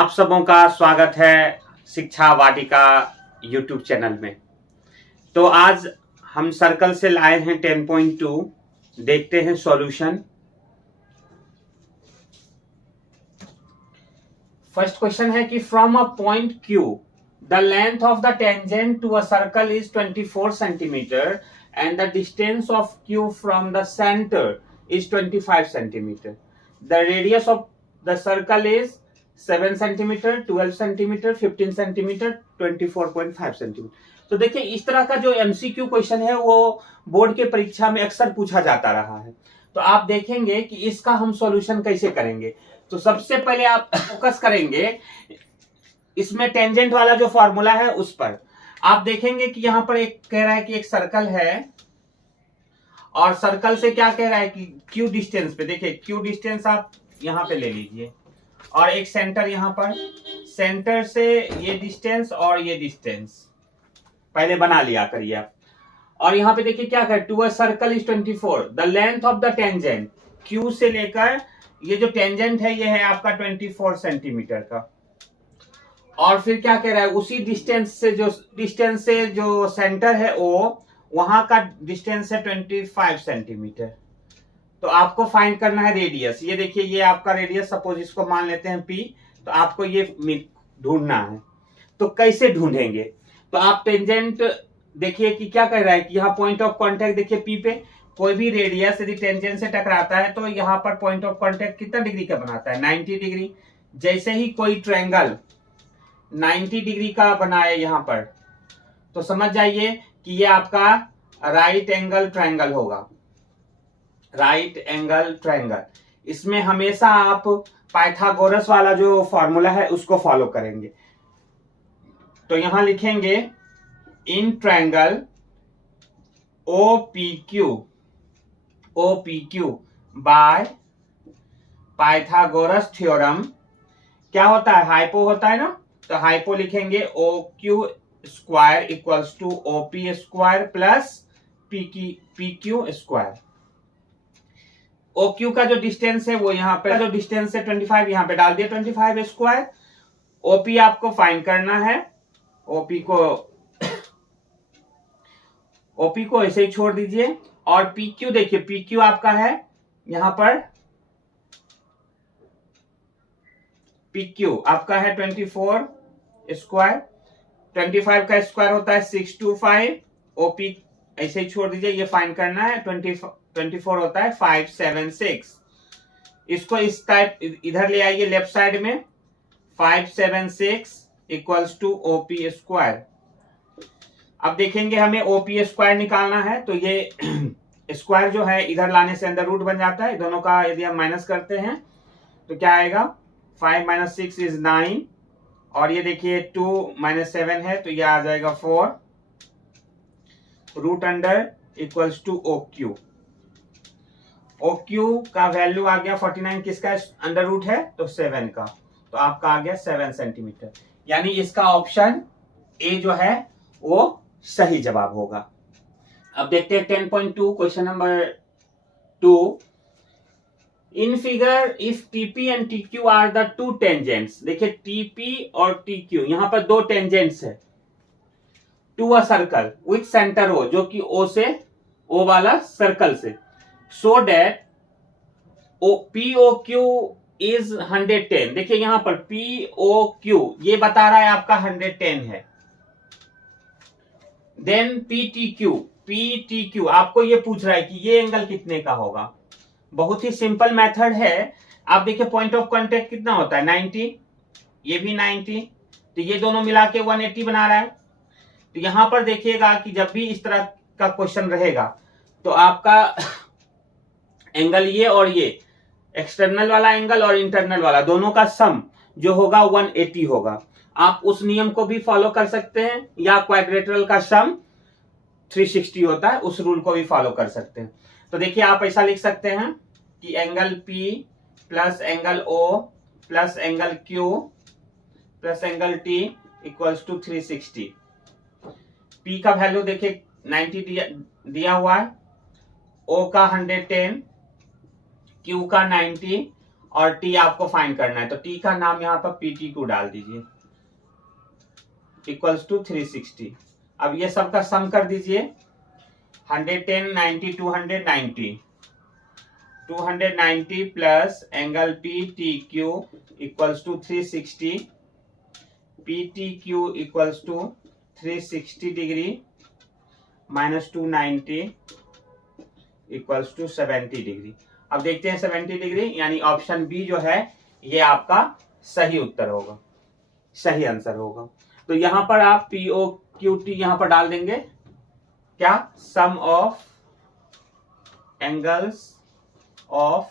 आप सबों का स्वागत है शिक्षा वाटिका यूट्यूब चैनल में। तो आज हम सर्कल से लाए हैं 10.2। देखते हैं सॉल्यूशन। फर्स्ट क्वेश्चन है कि from a point Q the length of the tangent to a circle is 24 centimetre and the distance of Q from the centre is 25 centimetre. The radius of the circle is 7 centimetre, 12 centimetre, 15 centimetre, 24.5 centimetre. तो देखिए, इस तरह का जो MCQ question है वो board के परीक्षा में अक्सर पूछा जाता रहा है। तो आप देखेंगे कि इसका हम सॉल्यूशन कैसे करेंगे। तो सबसे पहले आप फोकस करेंगे इसमें टेंजेंट वाला जो फॉर्मूला है उस पर। आप देखेंगे कि यहां पर एक कह रहा है कि एक सर्कल है और सर्कल से क्या कह रहा है कि क्यू डिस्टेंस पे, देखिए क्यू डिस्टेंस आप यहां पे ले लीजिए और एक सेंटर यहां पर, सेंटर से ये डिस्टेंस और ये डिस्टेंस पहले बना लिया करिए आप। और यहां पे देखिए क्या कर, to a circle is 24, the length of the tangent Q से लेकर ये जो टेंजेंट है ये है आपका 24 सेंटीमीटर का। और फिर क्या कह रहा है, उसी डिस्टेंस से जो सेंटर है ओ वहां का डिस्टेंस है 25 सेंटीमीटर। तो आपको फाइंड करना है रेडियस। ये देखिए, ये आपका रेडियस, सपोज इसको मान लेते हैं P। तो आपको ये ढूंढना है। तो कैसे ढूंढेंगे, तो आप टेंजेंट देखिए कि क्या कह रहा है कि यहाँ पॉइंट ऑफ कांटेक्ट देखिए P पे कोई भी रेडियस यदि टेंजेंट से टकराता है तो यहाँ पर पॉइंट ऑफ कांटेक्ट कितना डिग्री का बनाता है, 90 डिग्री। जैसे ही कोई ट्रायंगल 90 डिग्री का बनाए यहाँ पर, तो समझ जाइए कि ये आपका राइट एंगल ट्रायंगल होगा। राइट एंगल ट्रायंगल, इसमें हमेशा आप पाइथागोरस वाला जो फॉर्मूला है उसको फॉलो करेंगे। तो यहां लिखेंगे in triangle OPQ by Pythagoras theorem. क्या होता है, हाइपो होता है ना, तो हाइपो लिखेंगे OQ square equals to OP square plus PQ square. OQ का जो डिस्टेंस है वो यहाँ पे, जो डिस्टेंस है 25, यहाँ पे डाल दिया 25 स्क्वायर। OP आपको फाइंड करना है। OP को ऐसे ही छोड़ दीजिए। और PQ देखिए, PQ आपका है यहाँ पर, PQ आपका है 24 स्क्वायर। 25 का स्क्वायर होता है 625। OP ऐसे ही छोड़ दीजिए, ये फाइंड करना है। 24 होता है 576। इसको इस टाइप इधर ले आइए लेफ्ट साइड में, 576 इक्वल्स टू OP स्क्वायर। अब देखेंगे हमें OP स्क्वायर निकालना है। तो ये स्क्वायर जो है इधर लाने से अंदर रूट बन जाता है। दोनों का यदि हम माइनस करते हैं तो क्या आएगा, 5 - 6 इज 9। और ये देखिए 2 - 7 है तो ये आ जाएगा 4 root under equals to OQ। OQ का वैल्यू आ गया 49, किसका अंडर रूट है तो 7 का। तो आपका आ गया 7 सेंटीमीटर। यानी इसका ऑप्शन ए जो है वो सही जवाब होगा। अब देखते हैं 10.2 question number 2। In figure if TP and TQ are the two tangents. देखिए TP और TQ यहां पर दो टेंजेंट्स है to a circle with centre O, जो कि O से, O वाला सर्कल से, so that POQ is 110। देखिए यहां पर POQ ये बता रहा है आपका 110 है। देन PTQ आपको ये पूछ रहा है कि ये एंगल कितने का होगा। बहुत ही सिंपल मेथड है। आप देखिए पॉइंट ऑफ कांटेक्ट कितना होता है 90, ये भी 90, तो ये दोनों मिला के 180 बना रहा है। तो यहां पर देखिएगा कि जब भी इस तरह का क्वेश्चन रहेगा तो आपका एंगल ये और ये, एक्सटर्नल वाला एंगल और इंटरनल वाला, दोनों का सम जो होगा 180 होगा। आप उस नियम को भी फॉलो कर सकते हैं, या क्वाड्रेटरल का सम 360 होता है, उस रूल को भी फॉलो कर सकते हैं। तो देखिए आप ऐसा लिख सकते हैं कि angle P plus angle O plus angle Q plus angle T equals to 360। P का वैल्यू देखिए 90 दिया हुआ है, O का 110, Q का 90 और टी आपको फाइंड करना है, तो टी का नाम यहाँ पर पीटी को डाल दीजिए इक्वल्स टू 360। अब ये सबका सम कर दीजिए 110, 90, 290 290 plus angle P T Q equals to 360, P T Q equals to 360 degree minus 290 equals to 70 degree. अब देखते हैं 70 डिग्री, यानी ऑप्शन बी जो है ये आपका सही उत्तर होगा, सही आंसर होगा। तो यहां पर आप पीओ क्यू टी यहां पर डाल देंगे, क्या, सम ऑफ एंगल्स ऑफ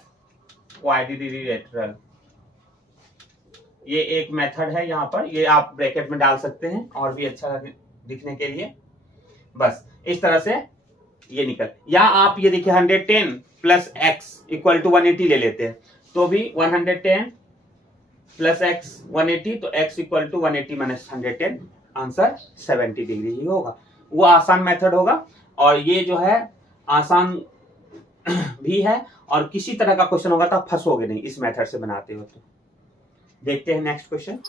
क्वाड्रिलेटरल। ये एक मेथड है, यहां पर ये आप ब्रैकेट में डाल सकते हैं और भी अच्छा दिखने के लिए। बस इस तरह से ये निकल, या आप ये देखिए 110 प्लस एक्स इक्वल टू 180 ले लेते हैं, तो भी 110 प्लस एक्स 180, तो x equal to 180 minus 110, answer 70 degree ही होगा। वो आसान मेथड होगा और ये जो है आसान भी है, और किसी तरह का क्वेश्चन होगा तो आप फंसोगे नहीं इस मेथड से बनाते हो। तो देखते हैं नेक्स्ट क्वेश्चन।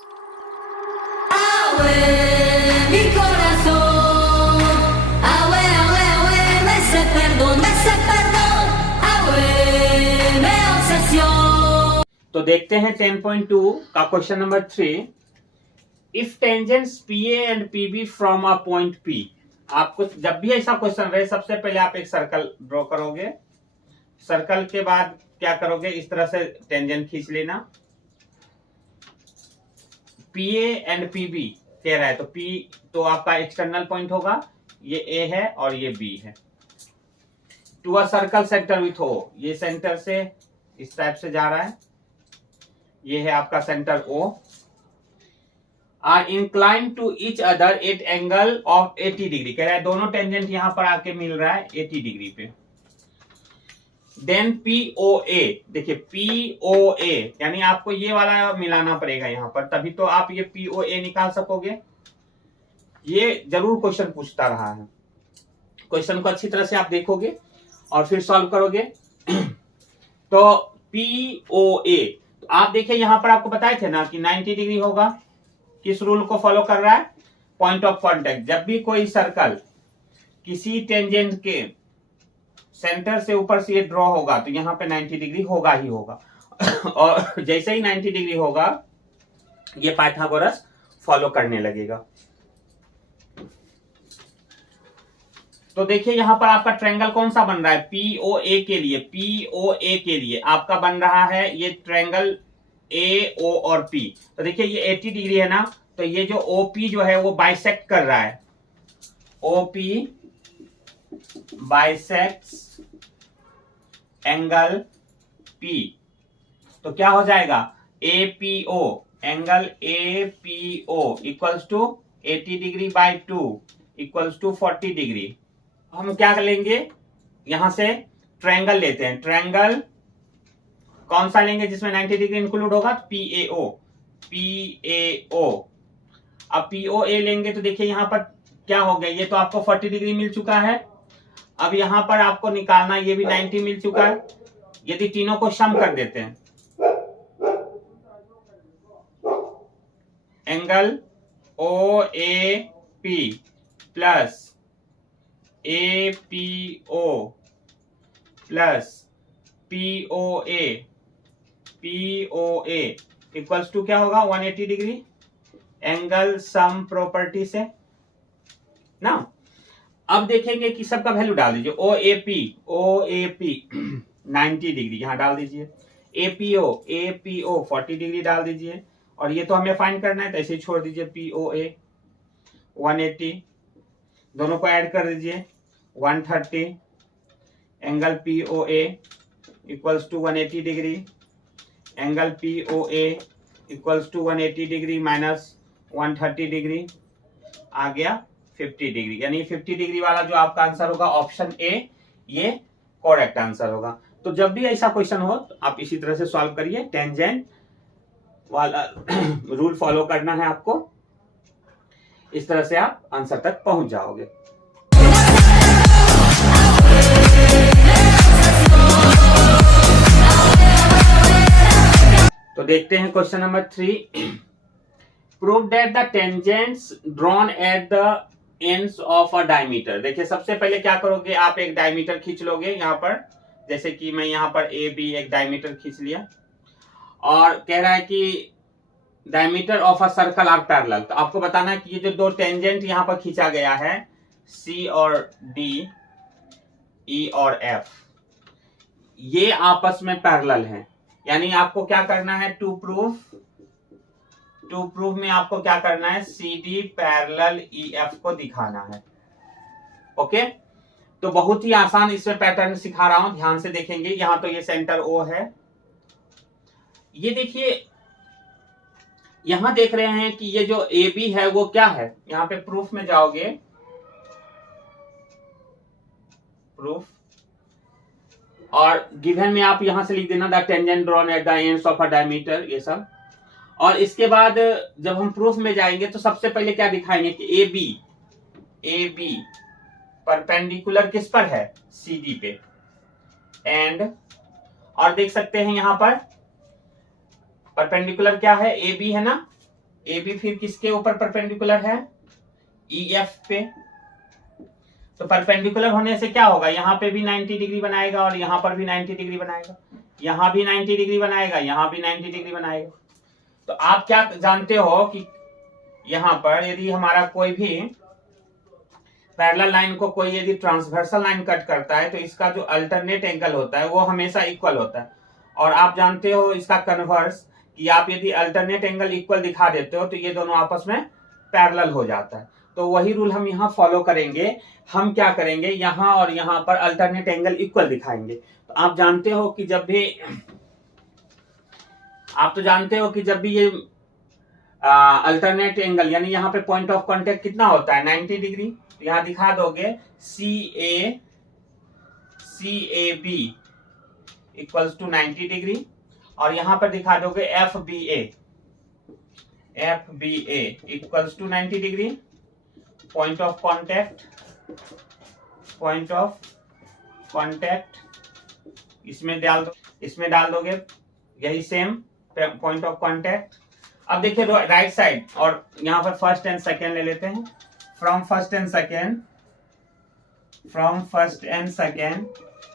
तो देखते हैं 10.2 का question number 3। If tangents PA and PB from a point P. आपको जब भी ऐसा क्वेश्चन रहे, सबसे पहले आप एक सर्कल ड्रॉ करोगे, सर्कल के बाद क्या करोगे, इस तरह से टेंजेंट खींच लेना। पीए एंड पीबी कह रहा है, तो पी तो आपका एक्सटर्नल पॉइंट होगा, ये ए है और ये बी है। To a circle centre with O, ये सेंटर से इस टाइप से जा रहा है, ये है आपका centre O. Are incline to each other at angle of 80 degree, कह रहा है दोनों टेंजेंट यहां पर आके मिल रहा है 80 डिग्री पे। देन POA, देखिए POA यानी आपको ये वाला मिलाना पड़ेगा यहां पर, तभी तो आप ये POA निकाल सकोगे। ये जरूर क्वेश्चन पूछता रहा है, क्वेश्चन को अच्छी तरह से आप देखोगे और फिर सॉल्व करोगे। तो POA, तो आप देखिए यहां पर आपको बताए थे ना कि 90 डिग्री होगा, किस रूल को फॉलो कर रहा है, पॉइंट ऑफ कांटेक्ट। जब भी कोई सर्कल किसी टेंजेंट के सेंटर से ऊपर से ये ड्रॉ होगा तो यहां पे 90 डिग्री होगा ही होगा। और जैसे ही 90 डिग्री होगा ये पाइथागोरस फॉलो करने लगेगा। तो देखिए यहां पर आपका ट्रायंगल कौन सा बन रहा है, POA के लिए, POA के लिए आपका बन रहा है ये ट्रायंगल AO और P। तो देखिए ये 80 डिग्री है ना, तो ये जो OP जो है वो बाइसेक्ट कर रहा है, OP बाइसेक्ट्स एंगल P। तो क्या हो जाएगा, APO, angle APO equals to 80 degree by 2 equals to 40 degree. हम क्या कर लेंगे, यहां से ट्रायंगल लेते हैं, ट्रायंगल कौन सा लेंगे जिसमें 90 डिग्री इंक्लूड होगा, PAO, PAO। अब POA लेंगे तो देखिए यहां पर क्या हो गया, ये तो आपको 40 डिग्री मिल चुका है। अब यहां पर आपको निकालना, ये भी 90 मिल चुका है। यदि तीनों को सम कर देते हैं, angle OAP plus APO plus POA equals to क्या होगा, 180 डिग्री, एंगल सम प्रॉपर्टी से ना। अब देखेंगे कि सबका वैल्यू डाल दीजिए, OAP 90 डिग्री यहां डाल दीजिए, APO 40 डिग्री डाल दीजिए, और ये तो हमें फाइंड करना है तो ऐसे ही छोड़ दीजिए, POA 180, दोनों को ऐड कर दीजिए 130, angle POA equals to 180 degree, angle POA equals to 180 degree minus 130 degree, आ गया 50 डिग्री। यानी 50 डिग्री वाला जो आपका आंसर होगा ऑप्शन ए, ये करेक्ट आंसर होगा। तो जब भी ऐसा क्वेश्चन हो तो आप इसी तरह से सॉल्व करिए, टेंजेंट वाला रूल फॉलो करना है आपको, इस तरह से आप आंसर तक पहुंच जाओगे। तो देखते हैं question number 3। Prove that the tangents drawn at the ends of a diameter. देखिए सबसे पहले क्या करोगे, आप एक डायमीटर खींच लोगे यहाँ पर, जैसे कि मैं यहाँ पर ए बी एक डायमीटर खींच लिया, और कह रहा है कि diameter of a circle are parallel. तो आपको बताना है कि ये जो दो टेंजेंट यहाँ पर खींचा गया है, सी और डी, ई और एफ, ये आपस में पैरेलल हैं। यानी आपको क्या करना है, टू प्रूफ में आपको क्या करना है, C D parallel E F को दिखाना है। ओके, तो बहुत ही आसान इसमें पैटर्न सिखा रहा हूं, ध्यान से देखेंगे। यहां तो ये सेंटर ओ है, ये देखिए यहां देख रहे हैं कि ये जो ए बी है वो क्या है, यहां पे प्रूफ में जाओगे, प्रूफ, और गिवन में आप यहां से लिख देना the tangent drawn at the ends of a diameter, ये सब। और इसके बाद जब हम प्रूफ में जाएंगे तो सबसे पहले क्या दिखाएंगे कि ए बी परपेंडिकुलर किस पर है, सी डी पे, एंड, और देख सकते हैं यहां पर परपेंडिकुलर क्या है, ए बी है ना, ए बी फिर किसके ऊपर परपेंडिकुलर है, ई एफ पे। तो परपेंडिकुलर होने से क्या होगा, यहां पे भी 90 डिग्री बनाएगा और यहां पर भी 90 डिग्री बनाएगा, यहां भी 90 डिग्री बनाएगा, यहां भी 90 डिग्री बनाएगा। तो आप क्या जानते हो कि यहां पर यदि हमारा कोई भी पैरेलल लाइन को कोई यदि ट्रांसवर्सल लाइन कट करता है तो इसका जो अल्टरनेट एंगल होता है वो हमेशा इक्वल होता है। और आप जानते हो इसका कन्वर्स कि आप यदि अल्टरनेट एंगल इक्वल दिखा देते हो तो ये दोनों आपस में पैरेलल हो जाता है। तो वही रूल हम यहाँ फॉलो करेंगे। हम क्या करेंगे, यहाँ और यहाँ पर अल्टरनेट एंगल इक्वल दिखाएंगे। तो आप जानते हो कि जब भी ये अल्टरनेट एंगल यानी यहाँ पे पॉइंट ऑफ कांटेक्ट कितना होता है, 90 डिग्री। तो यहाँ दिखा दोगे C A B equals to 90 degree, और यहां पर दिखा दोगे F B A equals to 90 degree. Point of contact इसमें डाल दोगे यही सेम पॉइंट ऑफ कॉन्टेक्ट। अब देखिए राइट साइड, और यहां पर फर्स्ट एंड सेकेंड ले लेते हैं। फ्रॉम फर्स्ट एंड सेकेंड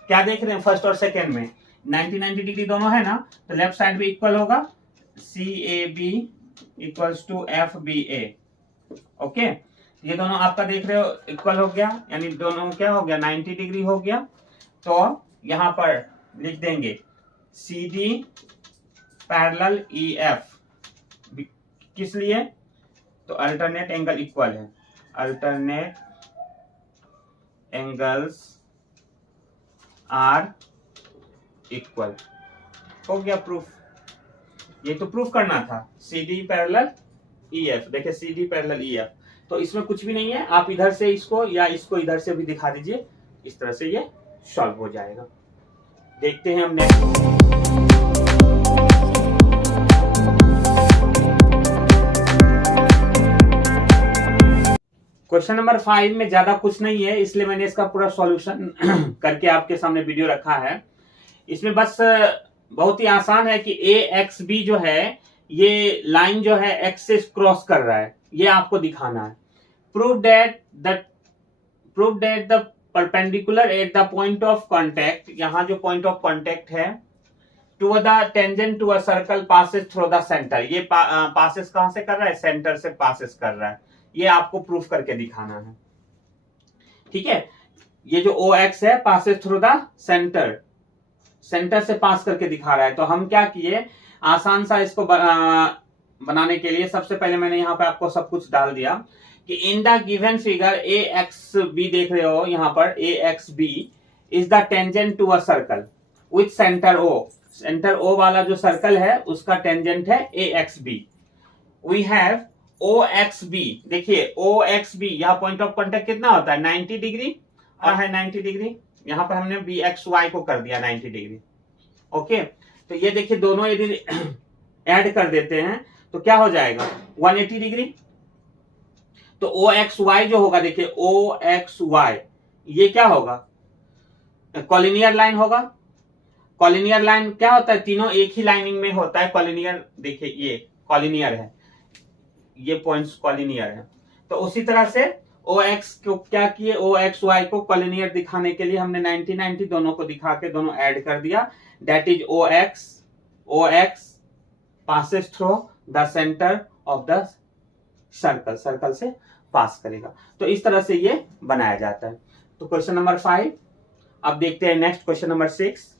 क्या देख रहे हैं, फर्स्ट और सेकेंड में 90 डिग्री दोनों है ना, तो लेफ्ट साइड भी इक्वल होगा, C A B equals to F B A. Okay, ये दोनों आपका देख रहे हो इक्वल हो गया, यानी दोनों क्या हो गया, 90 डिग्री हो गया। तो यहां पर लिख देंगे C D parallel E F, किस लिए, तो अल्टरनेट एंगल इक्वल है, अल्टरनेट एंगल्स आर इक्वल। हो गया प्रूफ। ये तो प्रूफ करना था, C D parallel E F. देखिए C D parallel E F, तो इसमें कुछ भी नहीं है, आप इधर से इसको या इसको इधर से भी दिखा दीजिए, इस तरह से ये सॉल्व हो जाएगा। देखते हैं हम नेक्स्ट। क्वेश्चन नंबर 5 में ज्यादा कुछ नहीं है, इसलिए मैंने इसका पूरा सॉल्यूशन करके आपके सामने वीडियो रखा है। इसमें बस बहुत ही आसान है कि ए एक्स बी जो है ये लाइन जो है एक्स से क्रॉस कर रहा है, ये आपको दिखाना है। Prove that the perpendicular at the point of contact, यहां जो पॉइंट ऑफ कांटेक्ट है, to the tangent to a circle passes through the centre, ये पासेस कहां से कर रहा है, सेंटर से पासेस कर रहा है, ये आपको प्रूफ करके दिखाना है। ठीक है, ये जो ओ एक्स है पासेस थ्रू द सेंटर से पास करके दिखा रहा है। तो हम क्या किए, आसान सा इसको बनाने के लिए सबसे पहले मैंने यहाँ पे आपको सब कुछ डाल दिया कि in the given figure A X B, देख रहे हो यहाँ पर A X B is the tangent to a circle with centre O. Centre O वाला जो सर्कल है उसका टेंजेंट है A X B. We have O X B, देखिए ओ एक्स बी, यहाँ पॉइंट ऑफ कॉन्टेक्ट कितना होता है, 90 डिग्री, और है 90 डिग्री, यहां पर हमने बी एक्स वाई को कर दिया 90 डिग्री। ओके, तो ये देखिए दोनों यदि ऐड कर देते हैं तो क्या हो जाएगा, 180 डिग्री। तो ओ एक्स वाई जो होगा, देखिए ओ एक्स वाई ये क्या होगा, कॉलिनियर लाइन होगा। कॉलिनियर लाइन क्या होता है, तीनों एक ही लाइनिंग में होता है कॉलिनियर। देखिए ये कॉलिनियर है, ये पॉइंट्स कॉलिनियर है। तो उसी तरह से ओ एक्स को क्या किए, ओ एक्स वाई को कॉलिनियर दिखाने के लिए हमने 90-90 दोनों को दिखा के दोनों ऐड कर दिया। That is O X passes through the centre of the circle, circle से पास करेगा। तो इस तरह से ये बनाया जाता है। तो क्वेश्चन नंबर 5। अब देखते हैं नेक्स्ट क्वेश्चन नंबर 6।